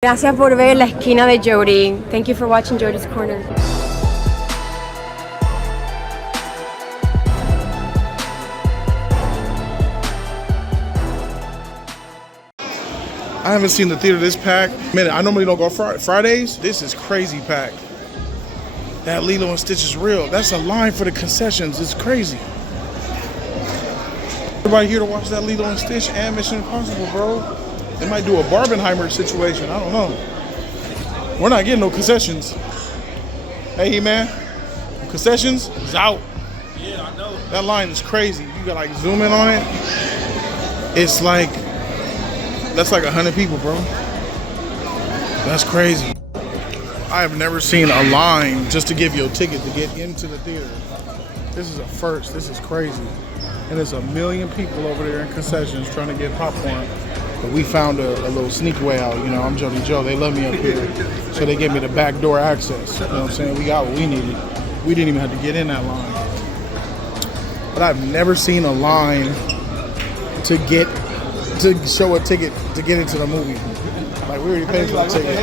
Gracias por ver la esquina de Jody. Thank you for watching Jody's Corner. I haven't seen the theater this packed. Man, I normally don't go Fridays. This is crazy packed. That Lilo and Stitch is real. That's a line for the concessions. It's crazy. Everybody here to watch that Lilo and Stitch and Mission Impossible, bro. They might do a Barbenheimer situation. I don't know. We're not getting no concessions. Hey, man. Concessions is out. Yeah, I know. That line is crazy. You got like zoom in on it. It's like, that's like 100 people, bro. That's crazy. I have never seen a line just to give you a ticket to get into the theater. This is a first. This is crazy. And there's a million people over there in concessions trying to get popcorn. But we found a little sneak way out. You know, I'm Jody Joe. They love me up here. So they gave me the back door access. You know what I'm saying? We got what we needed. We didn't even have to get in that line. But I've never seen a line to show a ticket to get into the movie. Like, we already paid for the ticket.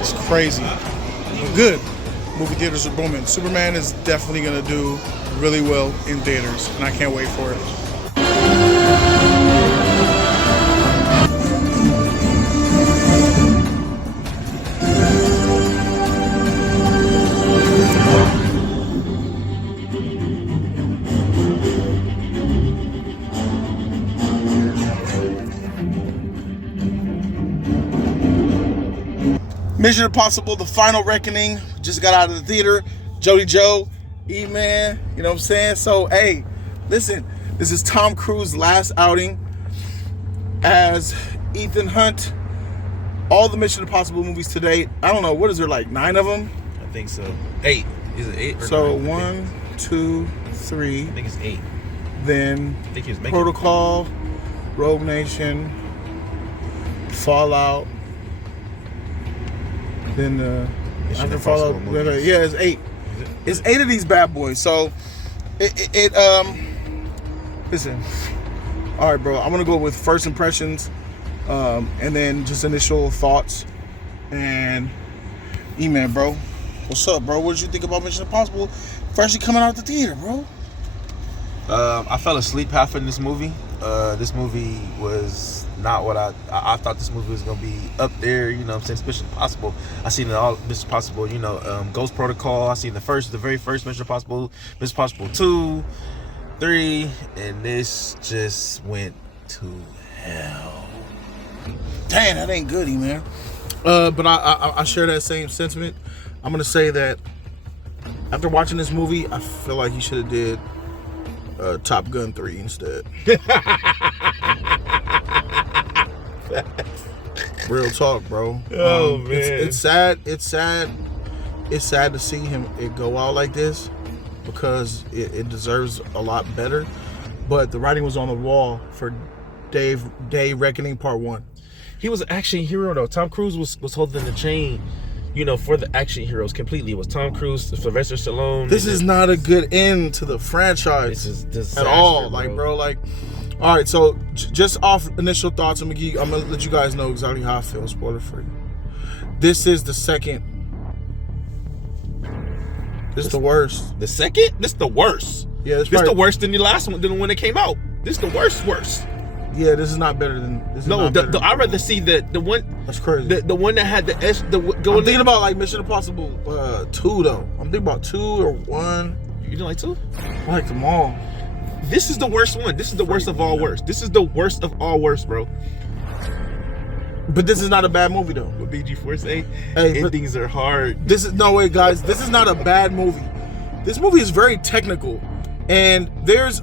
It's crazy. But good. Movie theaters are booming. Superman is definitely going to do really well in theaters, and I can't wait for it. Mission Impossible, The Final Reckoning, just got out of the theater. Jody Joe, E-Man, you know what I'm saying? So, hey, listen, this is Tom Cruise's last outing as Ethan Hunt. All the Mission Impossible movies to date, I don't know, what is there, like 9 of them? I think so. 8. Is it 8 or so 9? 1, 2, 3. I think it's 8. Then I think he was making Protocol, Rogue Nation, Fallout. Then after Fallout, yeah, it's 8. It's 8 of these bad boys. So listen. All right, bro. I'm gonna go with first impressions, and then just initial thoughts. And E-Man, bro, what's up, bro? What did you think about Mission Impossible? Freshly coming out the theater, bro. I fell asleep half in this movie. This movie was not what I thought this movie was gonna be up there, you know what I'm saying? It's Mission Impossible. I seen it all Mission Impossible, you know, Ghost Protocol. I seen the very first Mission Impossible 2, 3, and this just went to hell. Dang, that ain't goody, man. But I share that same sentiment. I'm gonna say that after watching this movie, I feel like he should have did Top Gun 3 instead. Real talk, bro. Oh man, it's sad. It's sad to see it go out like this because it deserves a lot better. But the writing was on the wall for Day Reckoning Part 1. He was an action hero though. Tom Cruise was holding the chain, you know, for the action heroes completely. It was Tom Cruise, Sylvester Stallone. This is not a good end to the franchise. This is disaster, at all. bro. Like, bro, like, all right. So just off initial thoughts, I'm gonna let you guys know exactly how I feel. Spoiler free. This is the second. This is the worst. The second? This the worst. Yeah, this the worst than the last one, than when it came out. This the worst. Yeah, this is not better than. This is no, not I'd rather see the one. That's crazy. The one that had the S. I'm thinking about like Mission Impossible 2 though. I'm thinking about 2 or 1. You didn't like 2? I like them all. This is the worst one. This is the worst of all worst. This is the worst of all worst, bro. But this is not a bad movie though. What BG Force say? Hey, endings are hard. This is no way, guys. This is not a bad movie. This movie is very technical, and there's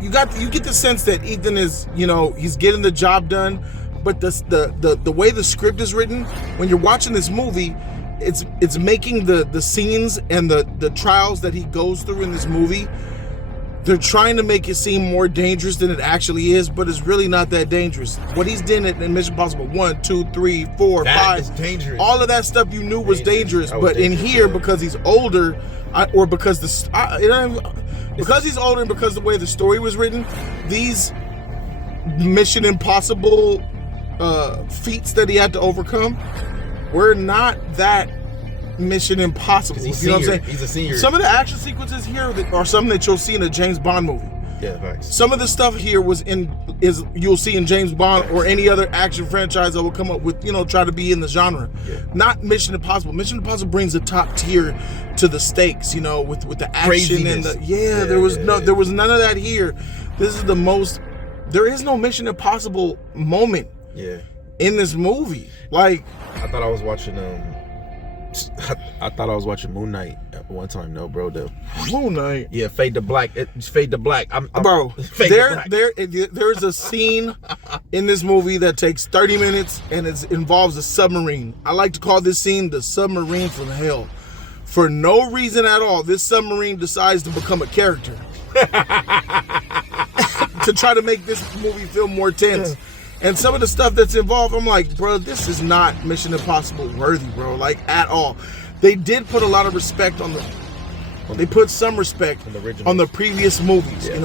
you get the sense that Ethan is, you know, he's getting the job done, but the way the script is written, when you're watching this movie, it's making the scenes and the trials that he goes through in this movie, they're trying to make it seem more dangerous than it actually is, but it's really not that dangerous. What he's done in Mission Impossible 1, 2, 3, 4, 5, that is dangerous. All of that stuff you knew was dangerous, but in here, because he's older, or because because he's older and because the way the story was written, these Mission Impossible feats that he had to overcome were not that Mission Impossible. He's you know what I'm saying? He's a senior. Some of the action sequences here are something that you'll see in a James Bond movie. Yeah, facts. Some of the stuff here is you'll see in James Bond or any other action franchise that will come up with, try to be in the genre. Yeah. Not Mission Impossible. Mission Impossible brings the top tier to the stakes, with the action and there was none of that here. This is the most. There is no Mission Impossible moment. Yeah. In this movie, like I thought I was watching I thought I was watching Moon Knight at one time. No, bro, Moon Knight. Yeah, Fade to Black. It's Fade to Black. Bro, there's a scene in this movie that takes 30 minutes and it involves a submarine. I like to call this scene the submarine from hell. For no reason at all, this submarine decides to become a character to try to make this movie feel more tense. And some of the stuff that's involved, I'm like, bro, this is not Mission Impossible worthy, bro, like at all. They did put a lot of respect they put some respect on the previous movies. Yeah.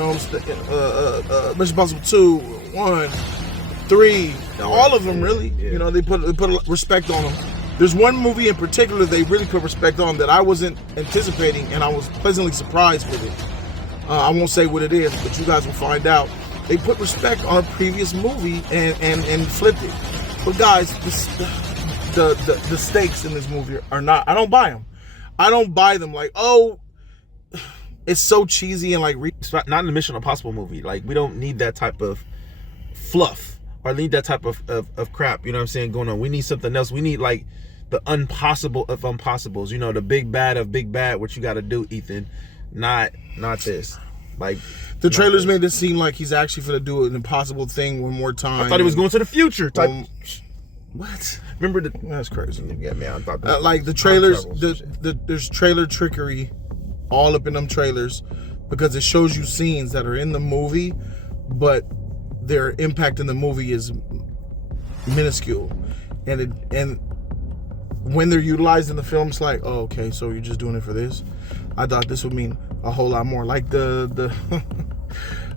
Mission Impossible 2, 1, 3, all of them really. Yeah. They put respect on them. There's one movie in particular they really put respect on that I wasn't anticipating, and I was pleasantly surprised with it. I won't say what it is, but you guys will find out. They put respect on a previous movie and flipped it. But guys, the stakes in this movie are not. I don't buy them. I don't buy them. Like, oh, it's so cheesy and like. It's not in the Mission Impossible movie. Like, we don't need that type of fluff or need that type of crap. You know what I'm saying? Going on. We need something else. We need like the impossible of impossibles. The big bad of big bad. What you got to do, Ethan? Not this. Like. The trailers made it seem like he's actually going to do an impossible thing one more time. I thought he was going to the future. What? Remember That's crazy. Yeah, man. I thought like the trailers, there's trailer trickery all up in them trailers because it shows you scenes that are in the movie, but their impact in the movie is minuscule, and when they're utilized in the film, it's like, oh, okay, so you're just doing it for this. I thought this would mean a whole lot more, like the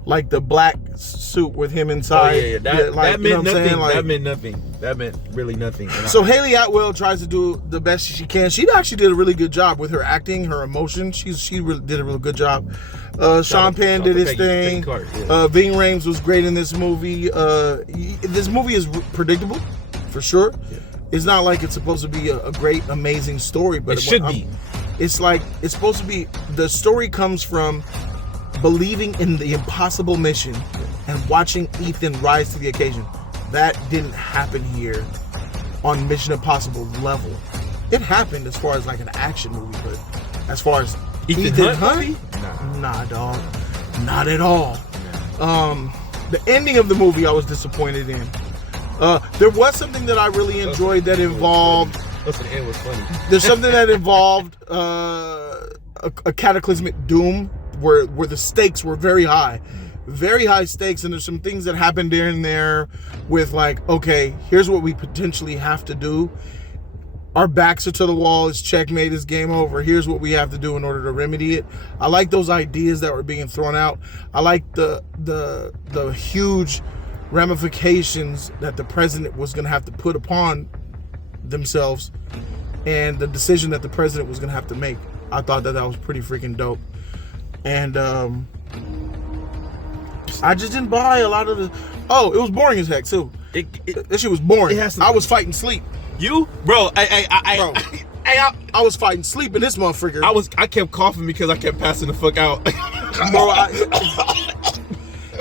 like the black suit with him inside. Oh, yeah. That meant nothing. That meant nothing. That meant really nothing. So Haley Atwell tries to do the best she can. She actually did a really good job with her acting, her emotion. She really did a really good job. Sean Penn did his thing. Ving Rhames was great in this movie. This movie is predictable, for sure. Yeah. It's not like it's supposed to be a great, amazing story, but it should be. It's like it's supposed to be. The story comes from believing in the impossible mission and watching Ethan rise to the occasion. That didn't happen here on Mission Impossible level. It happened as far as like an action movie, but as far as Ethan Hunt? Nah, dog. Not at all. The ending of the movie I was disappointed in. There was something that I really enjoyed that involved. The end was funny. There's something that involved a cataclysmic doom where the stakes were very high stakes, and there's some things that happened in there with like, okay, here's what we potentially have to do. Our backs are to the wall. It's checkmate. It's game over. Here's what we have to do in order to remedy it. I like those ideas that were being thrown out. I like the huge ramifications that the president was going to have to put upon themselves, and the decision that the president was going to have to make. I thought that was pretty freaking dope. And I just didn't buy a lot of the. Oh, it was boring as heck too. That shit was boring. I was fighting sleep. You, bro? I was fighting sleep in this motherfucker. I kept coughing because I kept passing the fuck out. Bro,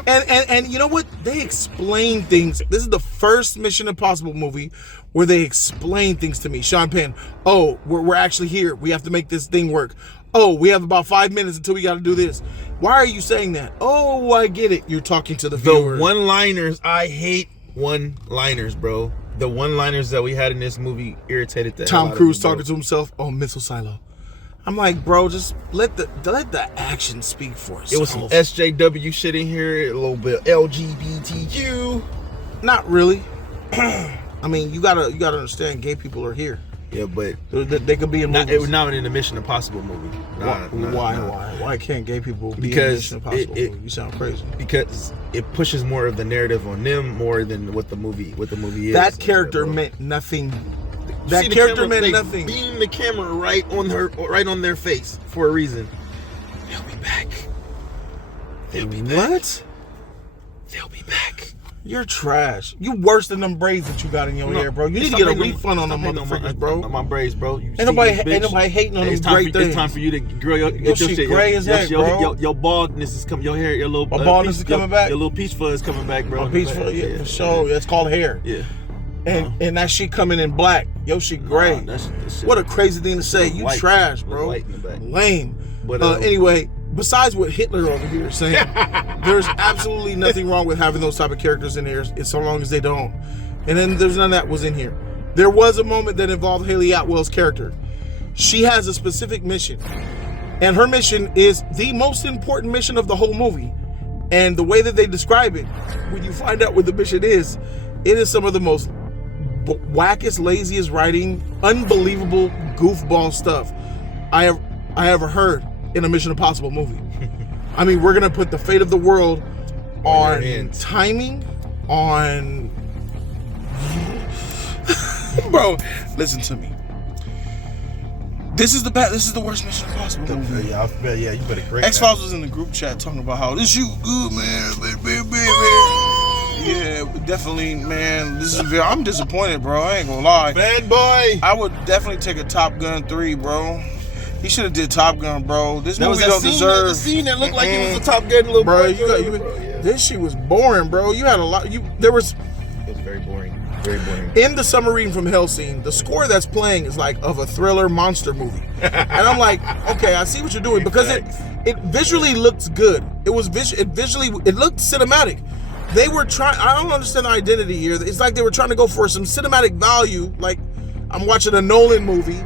and you know what? They explain things. This is the first Mission Impossible movie where they explain things to me. Sean Penn, oh, we're actually here. We have to make this thing work. Oh, we have about 5 minutes until we got to do this. Why are you saying that? Oh, I get it. You're talking to the viewer. The one-liners. I hate one-liners, bro. The one-liners that we had in this movie irritated the hell out of me, Tom Cruise talking to himself. Oh, missile silo. I'm like, bro, just let the action speak for itself. It was some SJW shit in here, a little bit LGBTQ. Not really. I mean, you gotta understand, gay people are here. Yeah, but they could be in movies. it was not in the Mission Impossible movie. Why can't gay people be because in Mission Impossible movie? You sound crazy. Because it pushes more of the narrative on them more than what the movie is. That character meant nothing. That character meant nothing. Beam the camera right on their face for a reason. They'll be back. They'll be back. You're trash. You worse than them braids that you got in your hair, bro. You need to get a refund on them motherfuckers, bro. My braids, bro. Ain't nobody hating on them great things. It's time for you to grow your shit gray as heck, bro. Your baldness is coming. Your hair, your little baldness is coming back. Your little peach fuzz is coming back, bro. My peach fuzz, yeah, for sure. That's called hair. Yeah. And that shit coming in black. Yo, shit gray. What a crazy thing to say. You trash, bro. Lame. But anyway, besides what Hitler over here is saying, there's absolutely nothing wrong with having those type of characters in here, so long as they don't. And then there's none of that was in here. There was a moment that involved Haley Atwell's character. She has a specific mission, and her mission is the most important mission of the whole movie. And the way that they describe it, when you find out what the mission is, it is some of the most wackest, laziest writing, unbelievable goofball stuff I ever heard in a Mission Impossible movie. I mean, we're gonna put the fate of the world on timing, on bro. Listen to me. This is the worst Mission Impossible movie. Yeah, you better correct. X-Files was in the group chat talking about how this shoot good, man. Yeah, definitely, man. I'm disappointed, bro. I ain't gonna lie. Fanboy. I would definitely take a Top Gun 3, bro. He should have did Top Gun, bro. This movie don't deserve. The scene that looked like it was a Top Gun little bro. This shit was boring, bro. You had a lot. It was very boring. Very boring. In the submarine from hell scene, the score that's playing is like of a thriller monster movie, and I'm like, okay, I see what you're doing because it visually looks good. It looked cinematic. They were trying. I don't understand the identity here. It's like they were trying to go for some cinematic value. Like I'm watching a Nolan movie,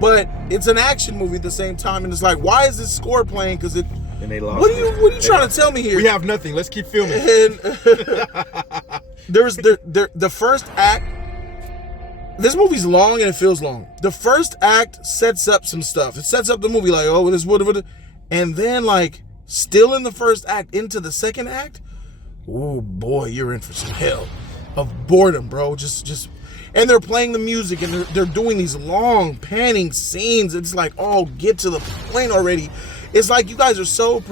but it's an action movie at the same time. And it's like, why is this score playing? Because it. And they lost. What are you trying to tell me here? We have nothing. Let's keep filming. And the first act. This movie's long and it feels long. The first act sets up some stuff. It sets up the movie like, oh, this would, and then like still in the first act into the second act. Oh boy, you're in for some hell of boredom, bro. Just, and they're playing the music and they're doing these long panning scenes. It's like, oh, get to the point already. It's like you guys are so.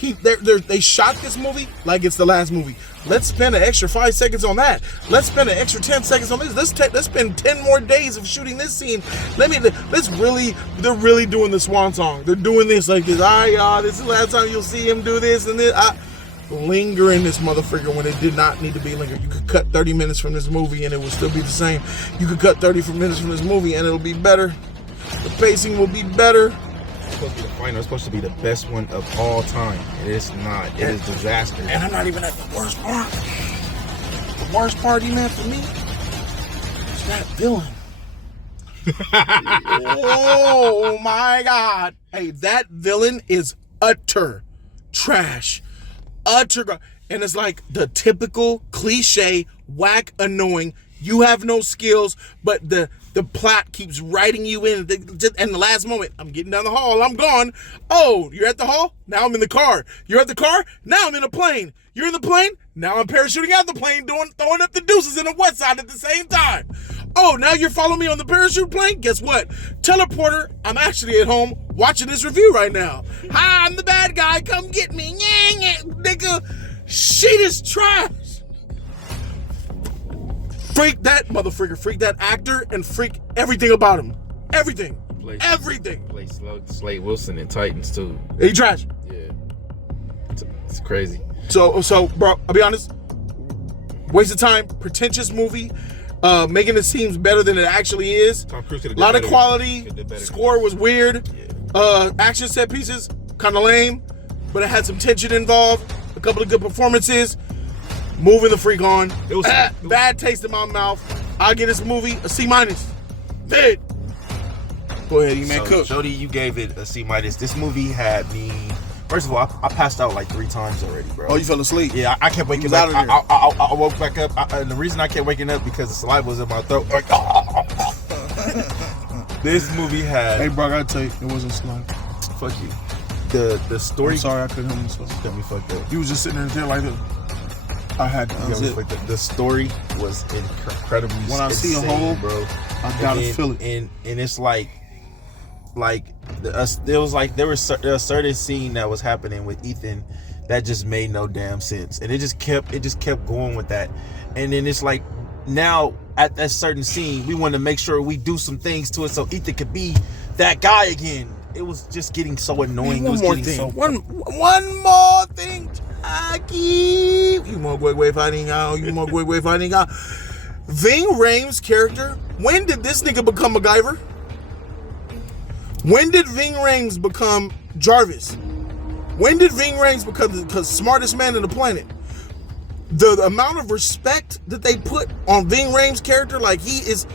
They shot this movie like it's the last movie. Let's spend an extra 5 seconds on that. Let's spend an extra 10 seconds on this. Let's spend 10 more days of shooting this scene. They're really doing the swan song. They're doing this like this. This is the last time you'll see him do this and this. Linger in this motherfucker when it did not need to be lingered. You could cut 30 minutes from this movie and it would still be the same. You could cut 30 minutes from this movie and it'll be better. The pacing will be better. It's supposed to be the final. It's supposed to be the best one of all time. It is not. It is disaster. And I'm not even at the worst part. The worst part, man, for me is that villain. Oh my God. Hey, that villain is utter trash. And it's like the typical cliche, whack, annoying. You have no skills, but the plot keeps writing you in. And the last moment, I'm getting down the hall. I'm gone. Oh, you're at the hall? Now I'm in the car. You're at the car? Now I'm in a plane. You're in the plane? Now I'm parachuting out the plane, throwing up the deuces in the west side at the same time. Oh, now you're following me on the parachute plane? Guess what? Teleporter, I'm actually at home watching this review right now. Hi, I'm the bad guy. Come get me. Nigga, shit is trash. Freak that motherfucker. Freak that actor and freak everything about him. Everything. Everything. Play Slade Wilson in Titans, too. He trash. Yeah. It's crazy. So, bro, I'll be honest. Waste of time. Pretentious movie. Making it seem better than it actually is. Tom Cruise could have a lot of quality. Score was weird. Yeah. Action set pieces, kind of lame, but it had some tension involved. A couple of good performances. Moving the freak on. It was bad taste in my mouth. I'll give this movie a C-. Mid. Go ahead, man. Cook. Jody, you gave it a C-. This movie had me. First of all, I passed out like 3 times already, bro. Oh, you fell asleep? Yeah, I kept waking up. I woke back up. And the reason I kept waking up because the saliva was in my throat. This movie had. Hey, bro, I gotta tell you, it wasn't slow. Fuck you. The story. I'm sorry, I couldn't hear you slow. Got me fucked up. You was just sitting there like this. I had to unzip. The story was incredibly. When I see a hole, bro, I gotta feel it. And it's like there was a certain scene that was happening with Ethan that just made no damn sense, and it just kept going with that, and then it's like now at that certain scene we want to make sure we do some things to it so Ethan could be that guy again. It was just getting so annoying. One more thing. One more thing. Jackie. You more way finding out. You more way finding out. Ving Rhames' character. When did this nigga become MacGyver? When did Ving Rhames become Jarvis? When did Ving Rhames become the smartest man on the planet? The amount of respect that they put on Ving Rhames' character, like he is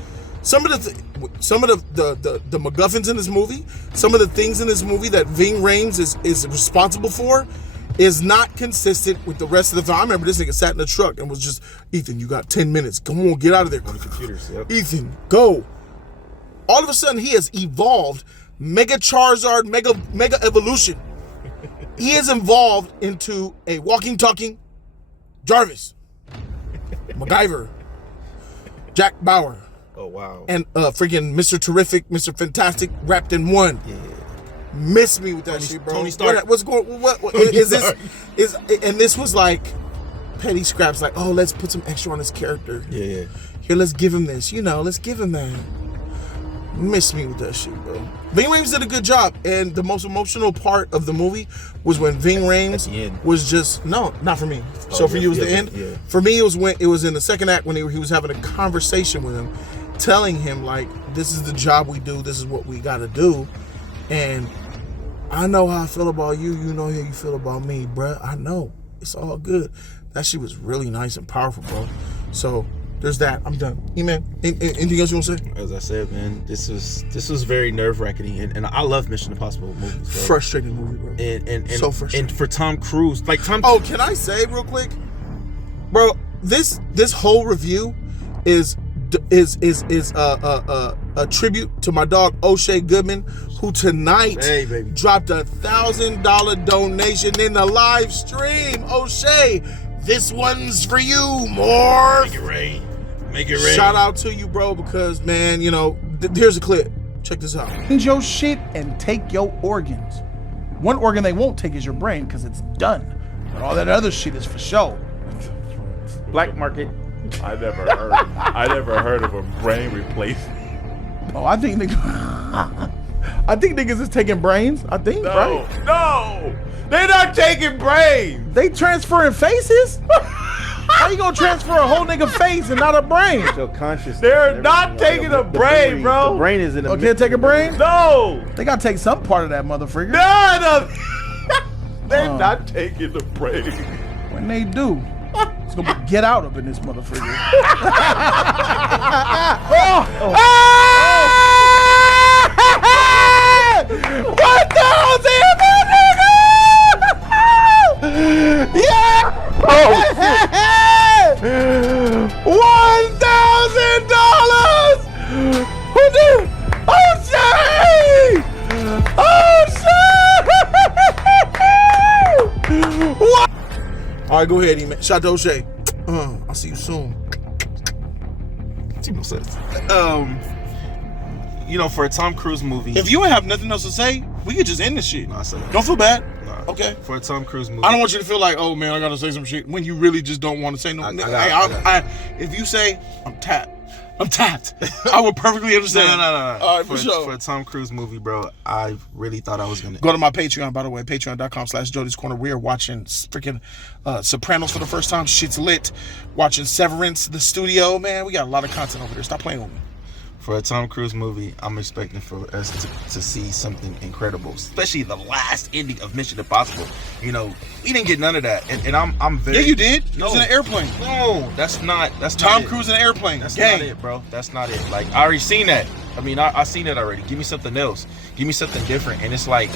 some of the MacGuffins in this movie, some of the things in this movie that Ving Rhames is responsible for, is not consistent with the rest of the film. I remember this nigga sat in the truck and was just, Ethan, you got 10 minutes. Come on, get out of there. On the computers, yep. Ethan, go. All of a sudden, he has evolved. Mega Charizard, mega evolution. He is evolved into a walking, talking Jarvis, MacGyver, Jack Bauer. Oh, wow. And freaking Mr. Terrific, Mr. Fantastic wrapped in one. Yeah. Miss me with that shit, bro. Tony Stark. What's going? What is this? And this was like petty scraps. Like, oh, let's put some extra on his character. Yeah. Here, let's give him this. Let's give him that. Miss me with that shit, bro. Ving Rhames did a good job, and the most emotional part of the movie was when Ving Rhames was just not for me. So for you, it was the end. Yeah. For me, it was in the second act when he was having a conversation with him, telling him like, this is the job we do. This is what we got to do, and I know how I feel about you. You know how you feel about me, bruh. I know. It's all good. That shit was really nice and powerful, bro. So there's that. I'm done. E-Man, anything else you want to say? As I said, man, this was very nerve-wracking, and I love Mission Impossible movies, bro. Frustrating movie, bro. And so frustrating. And for Tom Cruise, like Tom. Oh, can I say real quick, bro? This whole review is a tribute to my dog O'Shea Goodman, who tonight dropped $1,000 donation in the live stream. O'Shea, this one's for you. More. Make it rain. Make it rain. Shout out to you, bro, because man, here's a clip. Check this out. Change your shit and take your organs. One organ they won't take is your brain because it's done. But all that other shit is for show. Black market. I never heard of a brain replacement. Oh, I think niggas is taking brains. I think, right? No, they're not taking brains. They transferring faces? How you gonna transfer a whole nigga face and not a brain? Your consciousness. They're not taking a brain, bro. The brain is in the. Oh, can't take a brain? No. They gotta take some part of that motherfucker. No. They're not taking the brain. When they do, it's gonna be get out up in this motherfucker. What the hell's in that nigga? Yeah! Oh, $1,000! Who did? Oh, shit! What? All right, go ahead, E-Man. Shout out to O'Shea. I'll see you soon. For a Tom Cruise movie. If you ain't have nothing else to say, we could just end this shit. No, I said that. Don't feel bad. Nah. Okay. For a Tom Cruise movie. I don't want you to feel like, oh man, I gotta say some shit when you really just don't want to say no. If you say I'm tapped, I would perfectly understand. No. All right, for sure. For a Tom Cruise movie, bro, I really thought I was gonna go to my Patreon, by the way, patreon.com/Jody's Corner. We are watching freaking Sopranos for the first time. Shit's lit. Watching Severance, The Studio. Man, we got a lot of content over there. Stop playing with me. For a Tom Cruise movie, I'm expecting for us to see something incredible, especially the last ending of Mission Impossible. We didn't get none of that, and I'm very. Yeah, you did. You No, was in an airplane. No, that's not Tom not Cruise in an airplane. That's Gang. not it, bro. That's not it. Like I already seen that. I mean, I seen it already. Give me something else. Give me something different. And it's like,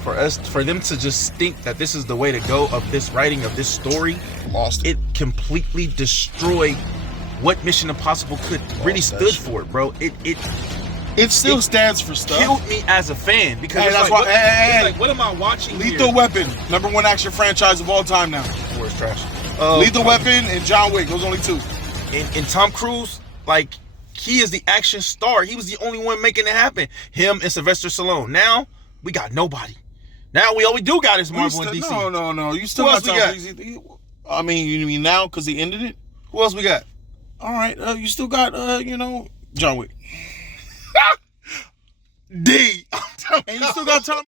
for them to just think that this is the way to go of this writing of this story, Lost it completely destroyed what Mission Impossible could really stood for, bro. It still stands for stuff. Killed me as a fan because Hey, it's that's like, why- what, hey, it's like, what am I watching Lethal here? Weapon, #1 action franchise of all time now. War is trash. Lethal Weapon and John Wick, those only two. And Tom Cruise, like, he is the action star. He was the only one making it happen. Him and Sylvester Stallone. Now we got nobody. Now all we do got is Marvel and DC. No. You still Who got else we Tom got? Cruise. I mean, you mean now because he ended it? Who else we got? All right, you still got John Wick. D. And you still got Tom